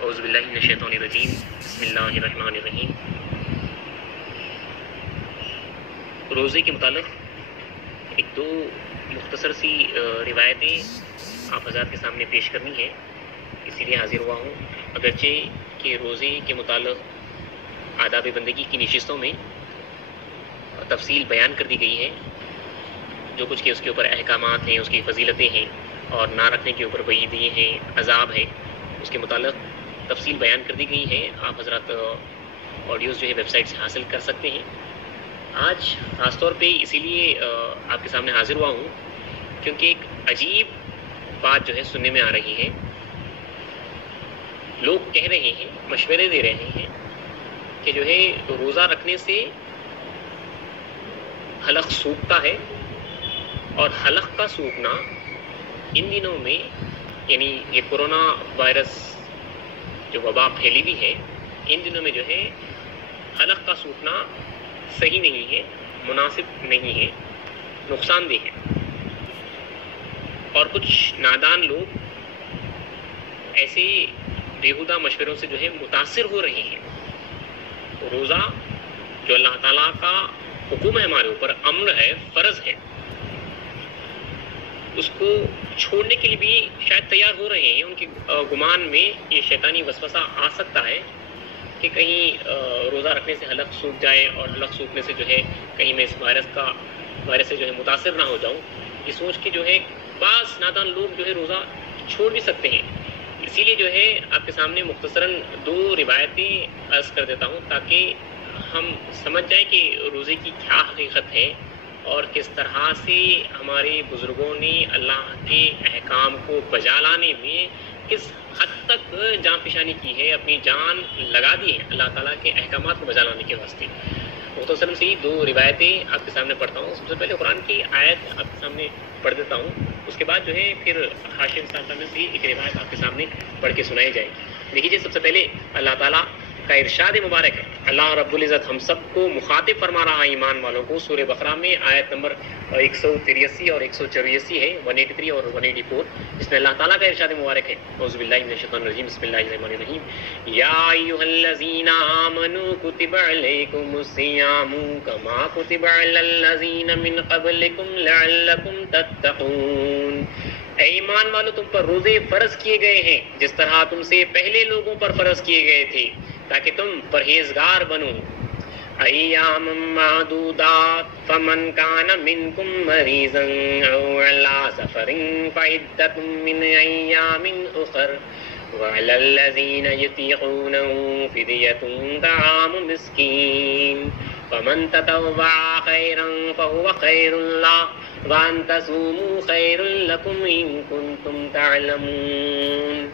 اعوذ باللہ من الشیطان الرجیم بسم اللہ الرحمن الرحیم۔ روزے کے متعلق ایک دو مختصر سی روایتیں آپ حضرات کے سامنے پیش کرنی ہے، اسی لیے حاضر ہوا ہوں۔ اگرچہ کہ روزے کے متعلق آداب بندگی کی نشستوں میں تفصیل بیان کر دی گئی ہے، جو کچھ کہ اس کے اوپر احکامات ہیں، اس کی فضیلتیں ہیں، اور نہ رکھنے کے اوپر وعیدیں ہیں، عذاب ہے، اس کے متعلق تفصیل بیان کر دی گئی ہے۔ آپ حضرات آڈیوز جو ہے ویب سائٹ سے حاصل کر سکتے ہیں۔ آج خاص طور پہ اسی لیے آپ کے سامنے حاضر ہوا ہوں کیونکہ ایک عجیب بات جو ہے سننے میں آ رہی ہے۔ لوگ کہہ رہے ہیں، مشورے دے رہے ہیں کہ جو ہے روزہ رکھنے سے حلق سوکھتا ہے، اور حلق کا سوکھنا ان دنوں میں، یعنی یہ کورونا وائرس جو وبا پھیلی بھی ہے، ان دنوں میں جو ہے حلق کا سوکھنا صحیح نہیں ہے، مناسب نہیں ہے، نقصان دہ ہے۔ اور کچھ نادان لوگ ایسے بیہودہ مشوروں سے جو ہے متاثر ہو رہے ہیں۔ روزہ جو اللہ تعالیٰ کا حکم ہے، ہمارے اوپر امر ہے، فرض ہے، اس کو چھوڑنے کے لیے بھی شاید تیار ہو رہے ہیں۔ ان کے گمان میں یہ شیطانی وسوسہ آ سکتا ہے کہ کہیں روزہ رکھنے سے حلق سوکھ جائے، اور حلق سوکھنے سے جو ہے کہیں میں اس وائرس سے جو ہے متاثر نہ ہو جاؤں۔ یہ سوچ کے جو ہے بعض نادان لوگ جو ہے روزہ چھوڑ بھی سکتے ہیں۔ اسی لیے جو ہے آپ کے سامنے مختصراً دو روایتیں عرض کر دیتا ہوں تاکہ ہم سمجھ جائیں کہ روزے کی کیا حقیقت ہے، اور کس طرح سے ہمارے بزرگوں نے اللہ کے احکام کو بجا لانے میں کس حد تک جان فشانی کی ہے، اپنی جان لگا دی ہے اللہ تعالیٰ کے احکامات کو بجا لانے کے واسطے۔ مختصراً سے دو روایتیں آپ کے سامنے پڑھتا ہوں۔ سب سے پہلے قرآن کی آیت آپ کے سامنے پڑھ دیتا ہوں، اس کے بعد جو ہے پھر حاشیہ صاحب میں سے ایک روایت آپ کے سامنے پڑھ کے سنائی جائے گی۔ دیکھیے، سب سے پہلے اللہ تعالیٰ کا ارشاد مبارک ہے۔ اللہ رب العزت ہم سب کو مخاطب فرما رہا ہے، ایمان والوں کو، سورہ بقرہ میں آیت نمبر 183 اور 184 ہے، 183 اور 184، جس میں اللہ تعالیٰ کا ارشاد مبارک ہے۔ اعوذ باللہ من الشیطان الرجیم بسم اللہ الرحمن الرحیم۔ یا ایھا الذین آمنوا کتب علیکم الصیام کما کتب علی الذین من قبلکم لعلکم تتقون۔ اے ایمان والو، تم پر روزے فرض کیے گئے ہیں جس طرح تم سے پہلے لوگوں پر فرض کیے گئے تھے تاکہ تم پرہیزگار بنو۔ ایام معدودات فمن کان منکم مریضا او علی سفر فعدۃ من ایام اخر وعلی الذین یطیقونہ فدیۃ طعام مسکین فمن تطوع خیرا فهو خیر لہ وان تصوموا خیر لکم ان کنتم تعلمون۔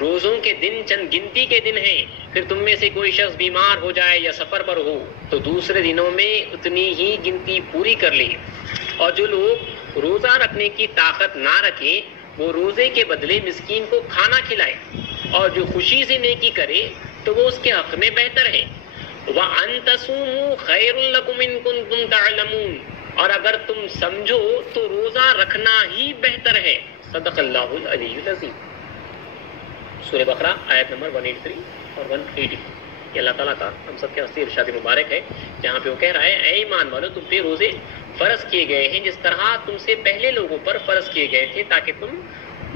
روزوں کے دن چند گنتی کے دن ہیں، پھر تم میں سے کوئی شخص بیمار ہو جائے یا سفر پر ہو تو دوسرے دنوں میں اتنی ہی گنتی پوری کر لے۔ اور جو لوگ روزہ رکھنے کی طاقت نہ رکھیں وہ روزے کے بدلے مسکین کو کھانا کھلائے، اور جو خوشی سے نیکی کرے تو وہ اس کے حق میں بہتر ہے۔ وَأَن تَصُومُوا خَيْرٌ لَكُمْ إِن كُنتُمْ تَعْلَمُونَ، اور اگر تم سمجھو تو روزہ رکھنا ہی بہتر ہے۔ صدق اللہ العلی العظیم۔ سورہ بقرہ آیت نمبر 183 اور 180۔ یہ اللہ تعالیٰ کا ہم سب کے واسطے ارشاد مبارک ہے، جہاں پہ وہ کہہ رہا ہے اے ایمان والو، تم پہ روزے فرض کیے گئے ہیں جس طرح تم سے پہلے لوگوں پر فرض کیے گئے تھے تاکہ تم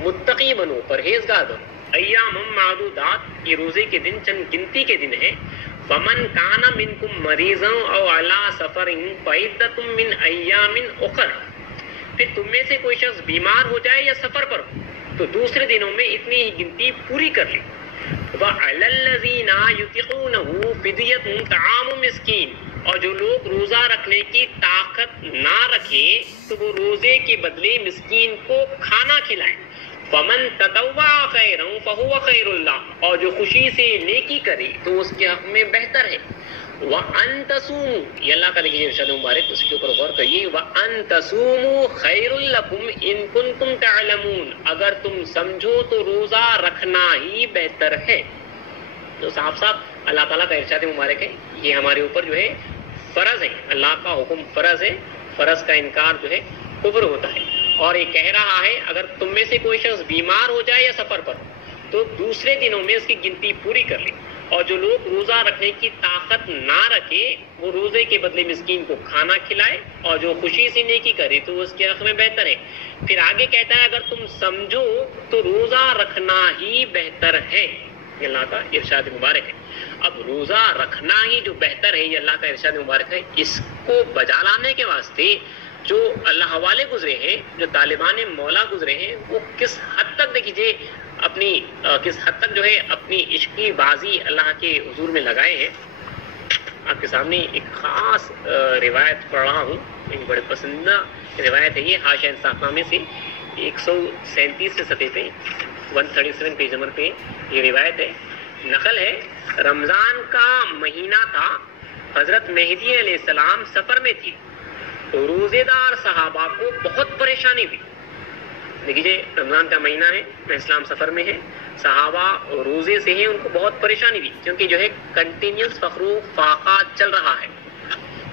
متقی بنو، پرہیزگار بنو۔ ایام معدودات، یہ روزے کے دن چند گنتی کے دن ہیں۔ فمن کان منکم مریضا او علی سفر فعدۃ من ایام اخر، پھر تم میں سے کوئی شخص بیمار ہو جائے یا سفر پر ہو تو دوسرے دنوں میں اتنی ہی گنتی پوری کر لے۔ وعلی الذین یطیقونہ فدیۃ طعام مسکین، اور جو لوگ روزہ رکھنے کی طاقت نہ رکھیں تو وہ روزے کے بدلے مسکین کو کھانا کھلائیں۔ فمن تطوع خیرا فهو خیر لہ، اور جو خوشی سے نیکی کرے تو اس کے حق میں بہتر ہے۔ وَأَن تَصُومُوا، یہ اللہ کا دیکھیے ارشاد مبارک، اس کے اوپر غور کریے۔ وَأَن تَصُومُوا خَيْرٌ لَكُمْ إِن كُنتُمْ تَعْلَمُونَ، اگر تم سمجھو تو روزہ رکھنا ہی بہتر ہے۔ تو صاحب اللہ تعالیٰ کا ارشاد مبارک ہے، یہ ہمارے اوپر جو ہے فرض ہے، اللہ کا حکم فرض ہے، فرض کا انکار جو ہے کفر ہوتا ہے۔ اور یہ کہہ رہا ہے اگر تم میں سے کوئی شخص بیمار ہو جائے یا سفر پر تو دوسرے دنوں میں اس کی گنتی پوری کر لیں، اور جو لوگ روزہ رکھنے کی طاقت نہ رکھے وہ روزے کے بدلے مسکین کو کھانا کھلائے، اور جو خوشی سے نیکی کرے تو اس کے حق میں بہتر ہے۔ پھر آگے کہتا ہے اگر تم سمجھو تو روزہ رکھنا ہی بہتر ہے، یہ اللہ کا ارشاد مبارک ہے۔ اب روزہ رکھنا ہی جو بہتر ہے، یہ اللہ کا ارشاد مبارک ہے، اس کو بجا لانے کے واسطے جو اللہ والے گزرے ہیں، جو طالبان مولا گزرے ہیں، وہ کس حد تک دیکھیے کس حد تک جو ہے اپنی عشقی بازی اللہ کے حضور میں لگائے ہیں۔ آپ کے سامنے ایک خاص روایت پڑھ رہا ہوں، ایک بڑے پسندیدہ روایت ہے یہ، حاشیہ انصاف نامے سے 137 سے صفحے پہ 137 پیج نمبر پہ یہ روایت ہے، نقل ہے۔ رمضان کا مہینہ تھا، حضرت مہدی علیہ السلام سفر میں تھی، روزے دار صحابہ کو بہت پریشانی ہوئی۔ دیکھیے رمضان کا مہینہ ہے، اسلام سفر میں ہے، صحابہ روزے سے ہیں، ان کو بہت پریشانی ہوئی، کیونکہ جو ہے کنٹینیوس فقر و فاقہ چل رہا ہے،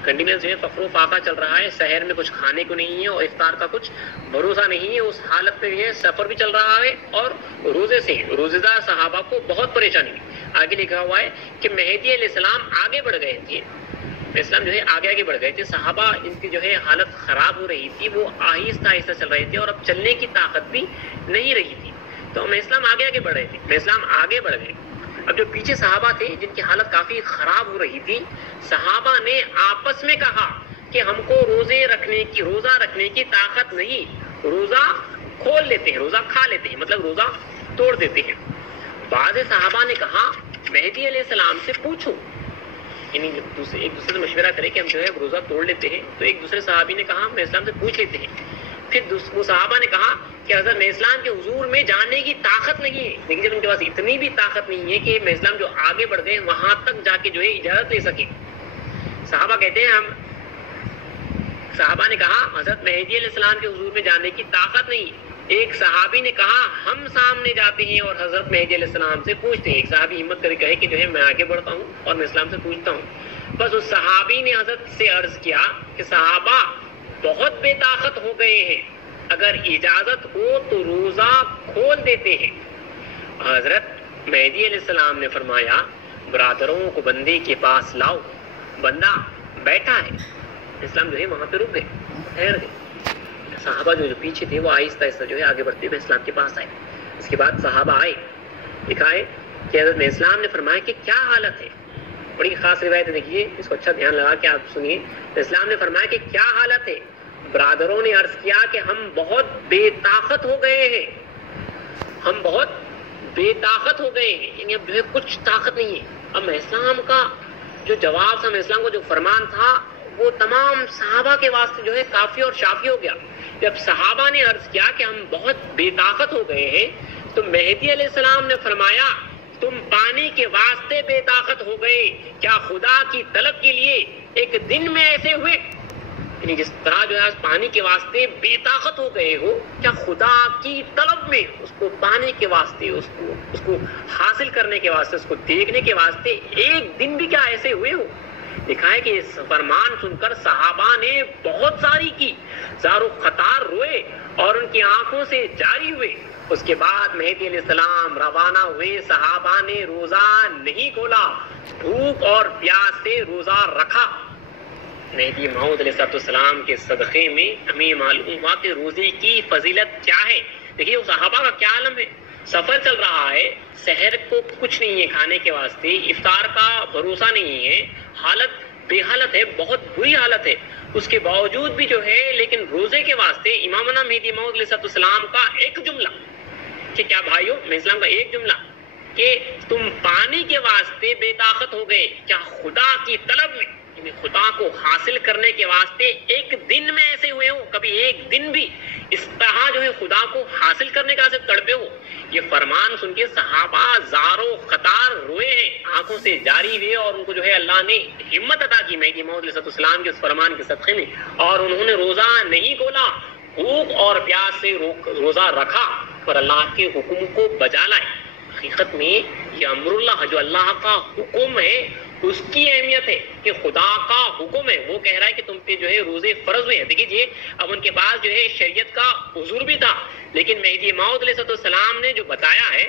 کنٹینیوس جو ہے فقر و فاقہ چل رہا ہے، شہر میں کچھ کھانے کو نہیں ہے اور افطار کا کچھ بھروسہ نہیں ہے، اس حالت میں جو ہے سفر بھی چل رہا ہے اور روزے سے روزے دار صحابہ کو بہت پریشانی ہوئی۔ آگے لکھا ہوا ہے کہ مہدی علیہ السلام آگے بڑھ گئے تھے، اسلام جو ہے آگے بڑھ گئے تھے، صحابہ ان کی جو ہے حالت خراب ہو رہی تھی، وہ آہستہ آہستہ چل رہے تھے اور اب چلنے کی طاقت بھی نہیں رہی تھی، تو اسلام آگے بڑھ رہے تھے، اسلام آگے بڑھ گئے۔ اب جو پیچھے صحابہ تھے جن کی حالت کافی خراب ہو رہی تھی، صحابہ نے آپس میں کہا کہ ہم کو روزہ رکھنے کی طاقت نہیں، روزہ کھول لیتے ہیں، روزہ کھا لیتے ہیں، مطلب روزہ توڑ دیتے ہیں۔ بعض صحابہ نے کہا مہدی علیہ السلام سے پوچھو، یعنی ایک دوسرے سے مشورہ کرے کہ ہم جو ہے روزہ توڑ لیتے ہیں، تو ایک دوسرے صحابی نے کہا ہم اسلام سے پوچھ لیتے ہیں۔ پھر وہ صحابہ نے کہا کہ حضرت میں اسلام کے حضور میں جاننے کی طاقت نہیں ہے، لیکن جب ان کے پاس اتنی بھی طاقت نہیں ہے کہ میں اسلام جو آگے بڑھ گئے وہاں تک جا کے جو ہے اجازت لے سکے، صحابہ کہتے ہیں صحابہ نے کہا حضرت مہدی علیہ السلام کے حضور میں جاننے کی طاقت نہیں۔ ایک صحابی نے کہا ہم سامنے جاتے ہیں اور حضرت مہدی علیہ السلام سے پوچھتے ہیں، ایک صحابی ہمت کر کہے کہ جو ہے میں آگے بڑھتا ہوں اور میں اسلام سے پوچھتا ہوں۔ بس اس صحابی نے حضرت سے عرض کیا کہ صحابہ بہت بے طاقت ہو گئے ہیں، اگر اجازت ہو تو روزہ کھول دیتے ہیں۔ حضرت مہدی علیہ السلام نے فرمایا برادروں کو بندے کے پاس لاؤ، بندہ بیٹھا ہے۔ اسلام جو ہے وہاں پہ رک گئے، ٹھہر گئے۔ صحابہ جو پیچھے تھے وہ آہستہ آہستہ جو ہے آگے بڑھتے ہوئے اسلام کے پاس آئے۔ اس کے بعد صحابہ آئے، لکھا ہے کہ حضرت اسلام نے فرمایا کہ کیا حالت ہے، بڑی خاص روایت ہے، دیکھیے اس کو اچھا دھیان لگا کے آپ سنیے۔ اسلام نے فرمایا کہ کیا حالت ہے، برادروں نے عرض کیا کہ ہم بہت بے طاقت ہو گئے ہیں، ہم بہت بے طاقت ہو گئے ہیں، یعنی اب جو ہے کچھ طاقت نہیں ہے۔ اب اسلام کا جو جواب تھا، اسلام کا جو فرمان تھا، وہ تمام صحابہ کے واسطے جو ہے کافی اور شافی ہو گیا۔ جب صحابہ نے عرض کیا کہ ہم بہت بے طاقت ہو گئے ہیں، تو مہدی علیہ السلام نے فرمایا تم پانی کے واسطے بے طاقت ہو گئے، کیا خدا کی طلب کے لیے ایک دن میں ایسے ہوئے؟ یعنی جس طرح جو ہے پانی کے واسطے بے طاقت ہو گئے ہو، کیا خدا کی طلب میں اس کو پانے کے واسطے، اس کو حاصل کرنے کے واسطے، اس کو دیکھنے کے واسطے ایک دن بھی کیا ایسے ہوئے ہو؟ لکھا ہے کہ اس فرمان سن کر صحابہ نے بہت ساری کی، زار و قطار روئے اور ان کی آنکھوں سے جاری ہوئے۔ اس کے بعد مہدی علیہ السلام روانہ ہوئے، صحابہ نے روزہ نہیں کھولا، بھوک اور پیاس سے روزہ رکھا۔ مہدی موعود علیہ السلام کے صدقے میں ہمیں معلوم ہوا کہ روزے کی فضیلت کیا ہے۔ دیکھیے وہ صحابہ کا کیا عالم ہے، سفر چل رہا ہے، شہر کو کچھ نہیں ہے کھانے کے واسطے، افطار کا بھروسہ نہیں ہے، حالت بے حالت ہے، بہت بری حالت ہے، اس کے باوجود بھی جو ہے لیکن روزے کے واسطے امامنا مہدی موعود علیہ السلام کا ایک جملہ کہ کیا بھائیو میں اسلام کا ایک جملہ کہ تم پانی کے واسطے بے طاقت ہو گئے، کیا خدا کی طلب میں، یعنی خدا کو حاصل کرنے کے واسطے ایک دن میں ایسے ہوئے ہو، کبھی ایک دن بھی اس طرح جو ہے خدا کو حاصل کرنے کا تڑپے ہو؟ یہ فرمان سن کے صحابہ زارو قطار روئے ہیں، آنکھوں سے جاری ہوئے، اور ان کو جو ہے اللہ نے ہمت عطا کی مہدی موعود علیہ السلام کے اس فرمان کے صدقے میں، اور انہوں نے روزہ نہیں کھولا، بھوک اور پیاس سے روزہ رکھا اور اللہ کے حکم کو بجا لائے۔ حقیقت میں یہ امر اللہ جو اللہ کا حکم ہے اس کی اہمیت ہے کہ خدا کا حکم ہے، وہ کہہ رہا ہے کہ تم پہ جو ہے روزے فرض ہوئے ہیں۔ دیکھیے اب ان کے پاس جو ہے شریعت کا حضور بھی تھا، لیکن مہدی موعود علیہ السلام نے جو بتایا ہے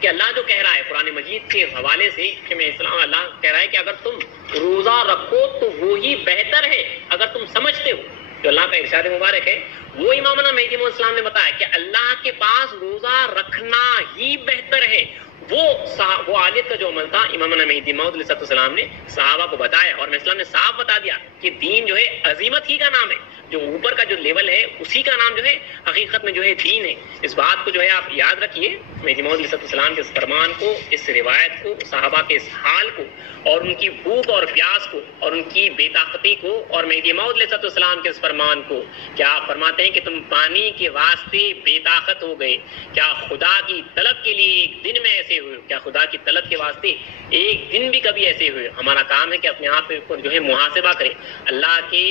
کہ اللہ جو کہہ رہا ہے قرآن مجید کے حوالے سے کہ میں اسلام، اللہ کہہ رہا ہے کہ اگر تم روزہ رکھو تو وہی بہتر ہے اگر تم سمجھتے ہو. جو اللہ کا ارشاد مبارک ہے وہ امامنا مہدی علیہ السلام نے بتایا کہ اللہ کے پاس روزہ رکھنا ہی بہتر ہے. وہ آلیت کا جو عمل تھا امامنا مہدی موعود علیہ السلام نے صحابہ کو بتایا، اور اسلام نے صاف بتا دیا کہ دین جو ہے عظیمت ہی کا نام ہے. جو اوپر کا جو لیول ہے اسی کا نام جو ہے حقیقت میں جو ہے دین ہے. اس بات کو جو ہے آپ یاد رکھیے. مہدی موعود علیہ السلام کے اس فرمان کو، اس روایت کو، صحابہ کے اس حال کو، اور ان کی بھوک اور پیاس کو، اور ان کی بے طاقتی کو، اور مہدی موعود علیہ السلام کے اس فرمان کو. کیا آپ فرماتے ہیں کہ تم پانی کے واسطے بے طاقت ہو گئے؟ کیا خدا کی طلب کے لیے ایک دن میں ایسے ہوئے؟ کیا خدا کی طلب کے واسطے ایک دن بھی کبھی ایسے ہوئے؟ ہمارا کام ہے کہ اپنے آپ کو جو ہے محاسبہ کریں. اللہ کے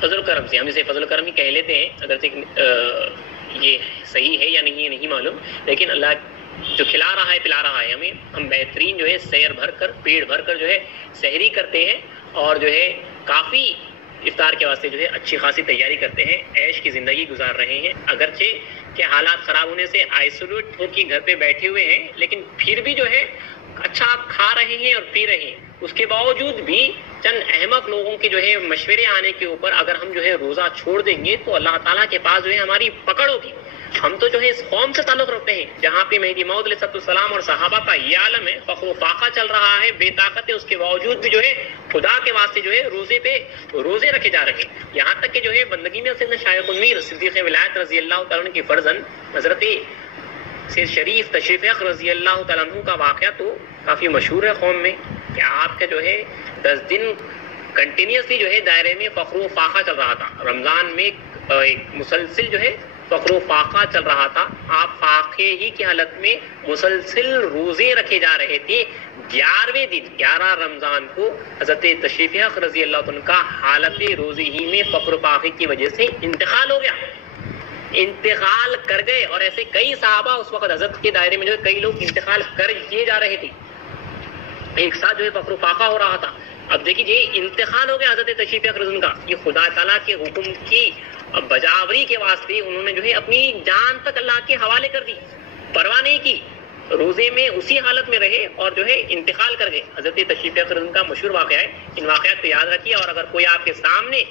فضل و کرم سے، ہم اسے فضل و کرم ہی کہہ لیتے ہیں، اگرچہ یہ صحیح ہے یا نہیں نہیں معلوم، لیکن اللہ جو کھلا رہا ہے پلا رہا ہے ہمیں. ہم بہترین جو ہے سیر بھر کر، پیڑ بھر کر جو ہے سحری کرتے ہیں، اور جو ہے کافی افطار کے واسطے جو ہے اچھی خاصی تیاری کرتے ہیں، عیش کی زندگی گزار رہے ہیں. اگرچہ کہ حالات خراب ہونے سے آئسولیٹ ہو کے گھر پہ بیٹھے ہوئے ہیں، لیکن پھر بھی جو ہے اچھا آپ کھا رہے ہیں اور پی رہے ہیں. اس کے باوجود بھی چند احمق لوگوں کے جو ہے مشورے آنے کے اوپر اگر ہم جو ہے روزہ چھوڑ دیں گے تو اللہ تعالیٰ کے پاس جو ہے ہماری پکڑ ہوگی. ہم تو جو ہے اس قوم سے تعلق رکھتے ہیں جہاں پہ مہدی موعود علیہ السلام اور صحابہ کا یہ عالم ہے، فخر و فاقہ چل رہا ہے، بے طاقت ہے، اس کے باوجود بھی جو ہے خدا کے واسطے جو ہے روزے رکھے جا رہے ہیں. یہاں تک کہ جو ہے بندگی میں سیدنا شیخ المیر صدیق ولایت رضی اللہ تعالیٰ عنہ کی فرزند حضرت سید شریف تشریف یافتہ رضی اللہ تعالیٰ عنہ کا واقعہ تو کافی مشہور ہے قوم میں، کہ آپ کا جو ہے 10 دن کنٹینیوسلی جو ہے دائرے میں فخر و فاقہ چل رہا تھا. رمضان میں ایک مسلسل جو ہے فخر و فاقہ چل رہا تھا. آپ فاقے ہی کی حالت میں مسلسل روزے رکھے جا رہے تھے. 11ویں دن 11 رمضان کو حضرت تشریف یافتہ رضی اللہ عنہ کا حالت روزے ہی میں فخر و فاقے کی وجہ سے انتقال ہو گیا، انتقال کر گئے. اور ایسے کئی صحابہ اس وقت حضرت کے دائرے میں جو ہے کئی لوگ انتقال کر کیے جا رہے تھے، ایک ساتھ جو ہے فخر و فاقہ ہو رہا تھا. اب دیکھیے انتقال ہو گیا حضرت تشریف یافتہ کا. یہ خدا تعالیٰ کے حکم کی بجاوری کے واسطے انہوں نے جو ہے اپنی جان تک اللہ کے حوالے کر دی، پرواہ نہیں کی. روزے میں اسی حالت میں رہے اور جو ہے انتقال کر گئے. حضرت تشریف یافتہ کا مشہور واقعہ ہے. ان واقعات کو یاد رکھیے، اور اگر کوئی آپ کے سامنے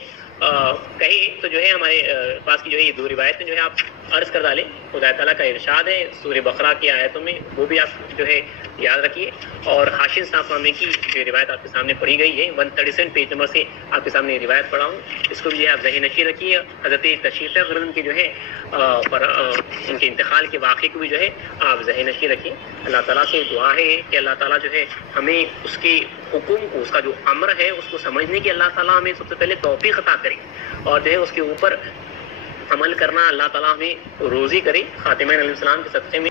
کہے تو جو ہے ہمارے پاس کی جو ہے یہ 2 روایتیں جو ہے آپ عرض کر ڈالیں. خدا تعالیٰ کا ارشاد ہے سورہ بقرہ کی آیتوں میں، وہ بھی آپ جو ہے یاد رکھیے. اور حاشی صاحب نامے کی جو روایت آپ کے سامنے پڑھی گئی ہے 137 پیج نمبر سے آپ کے سامنے روایت پڑھا ہوں، اس کو بھی جو ہے آپ ذہن نشین رکھیے. حضرت تشریف یافتہ کی جو ہے ان کے انتقال کے واقعے کو بھی جو ہے آپ ذہن نشین رکھیے. اللہ تعالیٰ سے دعا ہے کہ اللہ تعالیٰ جو ہے ہمیں اس کے حکم کو، اس کا جو امر ہے اس کو سمجھنے کی اللہ تعالیٰ ہمیں سب سے پہلے توفیق عطا کرے، اور جو ہے اس کے اوپر عمل کرنا اللہ تعالیٰ ہمیں روزی کرے. خاتمہ علیہ السلام کے صدقے میں